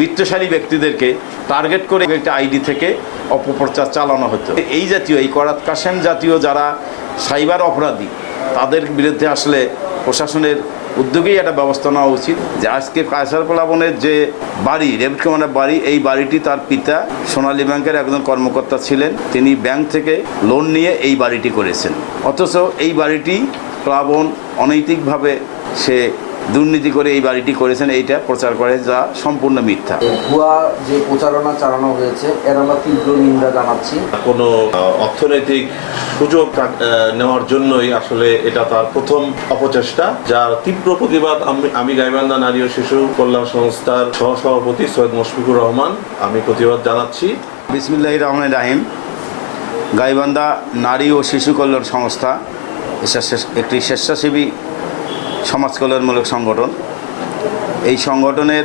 বিত্তশালী ব্যক্তিদেরকে টার্গেট করে একটা আইডি থেকে অপপ্রচার চালানো হতো। এই জাতীয় এই করাত কাশেম জাতীয় যারা সাইবার অপরাধী তাদের বিরুদ্ধে আসলে প্রশাসনের উদ্যোগেই একটা ব্যবস্থা নেওয়া উচিত। যে আজকে কায়সার প্লাবনের যে বাড়ি রেভিড কমান্ডার বাড়ি, এই বাড়িটি তার পিতা সোনালী ব্যাংকের একজন কর্মকর্তা ছিলেন। তিনি ব্যাংক থেকে লোন নিয়ে এই বাড়িটি করেছেন, অথচ এই বাড়িটি প্লাবন অনৈতিকভাবে সে দুর্নীতি করে এই বাড়িটি করেছেন, এইটা প্রচার করে যা সম্পূর্ণ মিথ্যা। ভুয়া যে প্রচারণা চালানো হয়েছে এর আমরা তীব্র নিন্দা জানাচ্ছি। কোনো অর্থনৈতিক সুযোগ নেওয়ার জন্যই আসলে এটা তার প্রথম অপচেষ্টা, যার তীব্র প্রতিবাদ আমি গাইবান্ধা নারী ও শিশু কল্যাণ সংস্থার সহসভাপতি সৈয়দ মুশফিকুর রহমান আমি প্রতিবাদ জানাচ্ছি। বিসমিল্লাহির রহমানির রহিম। গাইবান্ধা নারী ও শিশু কল্যাণ সংস্থা একটি স্বেচ্ছাসেবী সমাজ কল্যাণমূলক সংগঠন। এই সংগঠনের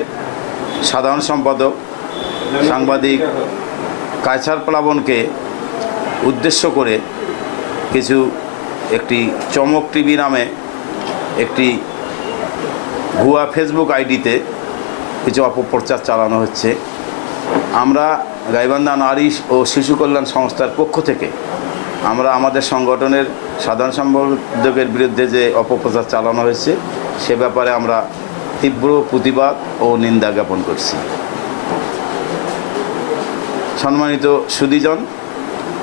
সাধারণ সম্পাদক সাংবাদিক কায়সার প্লাবনকে উদ্দেশ্য করে একটি চমক টিভি নামে একটি ভুয়া ফেসবুক আইডিতে কিছু অপপ্রচার চালানো হচ্ছে। আমরা গাইবান্ধা নারী ও শিশু কল্যাণ সংস্থার পক্ষ থেকে আমরা আমাদের সংগঠনের সাধারণ সম্পাদকের বিরুদ্ধে যে অপপ্রচার চালানো হয়েছে সে ব্যাপারে আমরা তীব্র প্রতিবাদ ও নিন্দা জ্ঞাপন করছি। সম্মানিত সুধীজন,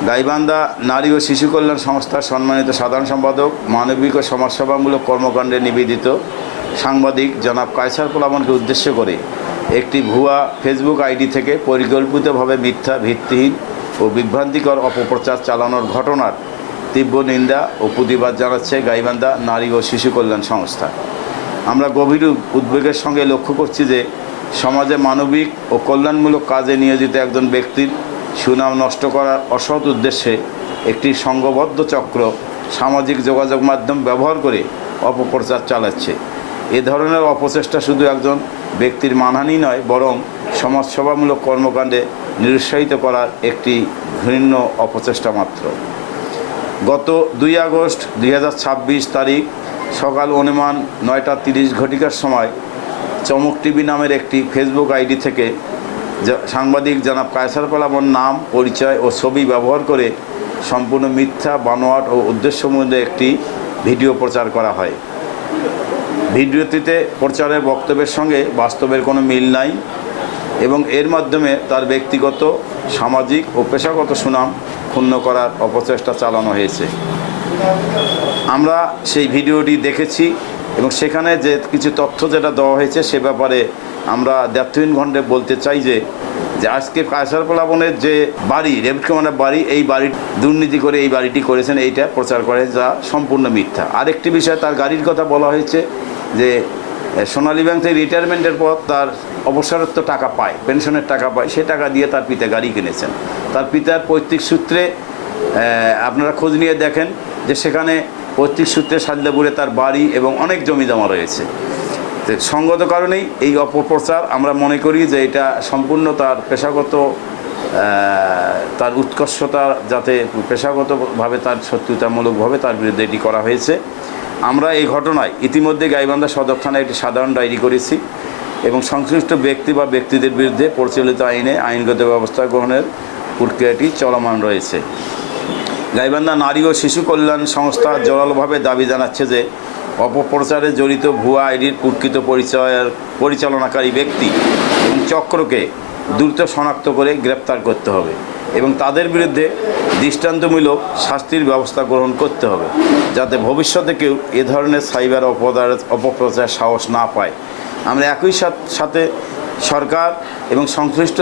গাইবান্ধা নারী ও শিশু কল্যাণ সংস্থার সম্মানিত সাধারণ সম্পাদক মানবিক ও সমাজসেবামূলক কর্মকাণ্ডে নিবেদিত সাংবাদিক জনাব কায়সার প্লাবনকে উদ্দেশ্য করে একটি ভুয়া ফেসবুক আইডি থেকে পরিকল্পিতভাবে মিথ্যা, ভিত্তিহীন ও বিভ্রান্তিকর অপপ্রচার চালানোর ঘটনার তীব্র নিন্দা ও প্রতিবাদ জানাচ্ছে গাইবান্ধা নারী ও শিশু কল্যাণ সংস্থা। আমরা গভীর উদ্বেগের সঙ্গে লক্ষ্য করছি যে সমাজে মানবিক ও কল্যাণমূলক কাজে নিয়োজিত একজন ব্যক্তির সুনাম নষ্ট করার অসৎ উদ্দেশ্যে একটি সংঘবদ্ধ চক্র সামাজিক যোগাযোগ মাধ্যম ব্যবহার করে অপপ্রচার চালাচ্ছে। এ ধরনের অপচেষ্টা শুধু একজন ব্যক্তির মানহানি নয়, বরং সমাজসেবামূলক কর্মকাণ্ডে নিরুৎসাহিত করার একটি ঘৃণ্য অপচেষ্টা মাত্র। গত 2 আগস্ট 2026 তারিখ সকাল অনুমান 9:30 সময় চমক টিভি নামের একটি ফেসবুক আইডি থেকে সাংবাদিক জনাব কায়সার প্লাবন নাম, পরিচয় ও ছবি ব্যবহার করে সম্পূর্ণ মিথ্যা, বানোয়াট ও উদ্দেশ্যমূলক একটি ভিডিও প্রচার করা হয়। ভিডিওটিতে প্রচারের বক্তব্যের সঙ্গে বাস্তবের কোনো মিল নাই এবং এর মাধ্যমে তার ব্যক্তিগত, সামাজিক ও পেশাগত সুনাম ক্ষুণ্ণ করার অপচেষ্টা চালানো হয়েছে। আমরা সেই ভিডিওটি দেখেছি এবং সেখানে যে কিছু তথ্য যেটা দেওয়া হয়েছে সে ব্যাপারে আমরা দ্ব্যর্থহীন কণ্ঠে বলতে চাই যে আজকে কায়সার প্লাবনের যে বাড়ি রেভিড কমান্ডার বাড়ি, এই বাড়ি দুর্নীতি করে এই বাড়িটি করেছেন, এইটা প্রচার করে যা সম্পূর্ণ মিথ্যা। আরেকটি বিষয়, তার গাড়ির কথা বলা হয়েছে যে সোনালী ব্যাংক থেকে রিটায়ারমেন্টের পর তার অবসরত্ব টাকা পায়, পেনশনের টাকা পায়, সে টাকা দিয়ে তার পিতা গাড়ি কিনেছেন। তার পিতার পৈতৃক সূত্রে আপনারা খোঁজ নিয়ে দেখেন যে সেখানে পৈতৃক সূত্রে সাজলাপুরে তার বাড়ি এবং অনেক জমি জমা রয়েছে। সঙ্গত কারণেই এই অপপ্রচার আমরা মনে করি যে এটা সম্পূর্ণ তার পেশাগত, তার উৎকর্ষতা, যাতে পেশাগতভাবে তার শত্রুতামূলকভাবে তার বিরুদ্ধে এটি করা হয়েছে। আমরা এই ঘটনায় ইতিমধ্যে গাইবান্ধা সদর থানায় একটি সাধারণ ডায়েরি করেছি এবং সংশ্লিষ্ট ব্যক্তি বা ব্যক্তিদের বিরুদ্ধে প্রচলিত আইনে আইনগত ব্যবস্থা গ্রহণের প্রক্রিয়াটি চলমান রয়েছে। গাইবান্ধা নারী ও শিশু কল্যাণ সংস্থা জোরালোভাবে দাবি জানাচ্ছে যে অপপ্রচারে জড়িত ভুয়া আইডির প্রকৃত পরিচালনাকারী ব্যক্তি এবং চক্রকে দ্রুত শনাক্ত করে গ্রেপ্তার করতে হবে এবং তাদের বিরুদ্ধে দৃষ্টান্তমূলক শাস্তির ব্যবস্থা গ্রহণ করতে হবে, যাতে ভবিষ্যতে কেউ এ ধরনের সাইবার অপপ্রচার সাহস না পায়। আমরা একই সাথে সরকার এবং সংশ্লিষ্ট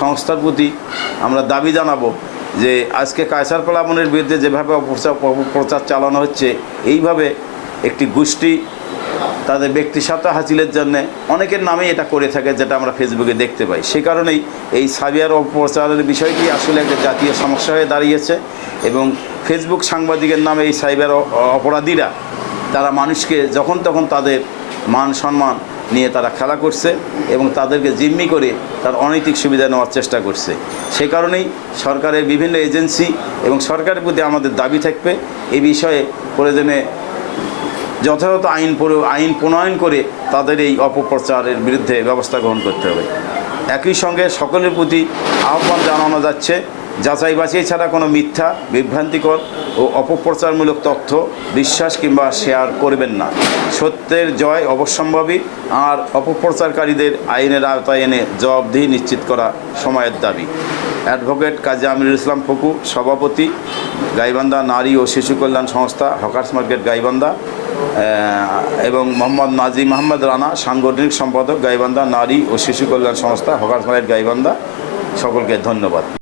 সংস্থার প্রতি আমরা দাবি জানাবো যে আজকে কায়সার প্লাবনের বিরুদ্ধে যেভাবে অপপ্রচার চালানো হচ্ছে, এইভাবে একটি গোষ্ঠী তাদের ব্যক্তি স্বার্থ হাসিলের জন্য অনেকের নামেই এটা করে থাকে, যেটা আমরা ফেসবুকে দেখতে পাই। সে কারণেই এই সাইবার অপপ্রচারের বিষয়টি আসলে একটা জাতীয় সমস্যা হয়ে দাঁড়িয়েছে এবং ফেসবুক সাংবাদিকের নামে এই সাইবার অপরাধীরা তারা মানুষকে যখন তখন তাদের মান সম্মান নিয়ে তারা খেলা করছে এবং তাদেরকে জিম্মি করে তার অনৈতিক সুবিধা নেওয়ার চেষ্টা করছে। সে কারণেই সরকারের বিভিন্ন এজেন্সি এবং সরকারের প্রতি আমাদের দাবি থাকবে এই বিষয়ে প্রয়োজনে যথাযথ আইন প্রণয়ন করে তাদের এই অপপ্রচারের বিরুদ্ধে ব্যবস্থা গ্রহণ করতে হবে। একই সঙ্গে সকলের প্রতি আহ্বান জানানো যাচ্ছে যাচাই বাছাই ছাড়া কোনো মিথ্যা, বিভ্রান্তিকর ও অপপ্রচারমূলক তথ্য বিশ্বাস কিংবা শেয়ার করবেন না। সত্যের জয় অবশ্যম্ভাবী, আর অপপ্রচারকারীদের আইনের আওতায় এনে জবাবদিহি নিশ্চিত করা সময়ের দাবি। অ্যাডভোকেট কাজী আমিরুল ইসলাম ফকু, সভাপতি, গাইবান্ধা নারী ও শিশু কল্যাণ সংস্থা, হকার্স মার্কেট গাইবান্ধা, এবং মোহাম্মদ নাজিম আহমদ রানা, সাংগঠনিক সম্পাদক, গাইবান্ধা নারী ও শিশু কল্যাণ সংস্থা, হকার্স মার্কেট গাইবান্ধা। সকলকে ধন্যবাদ।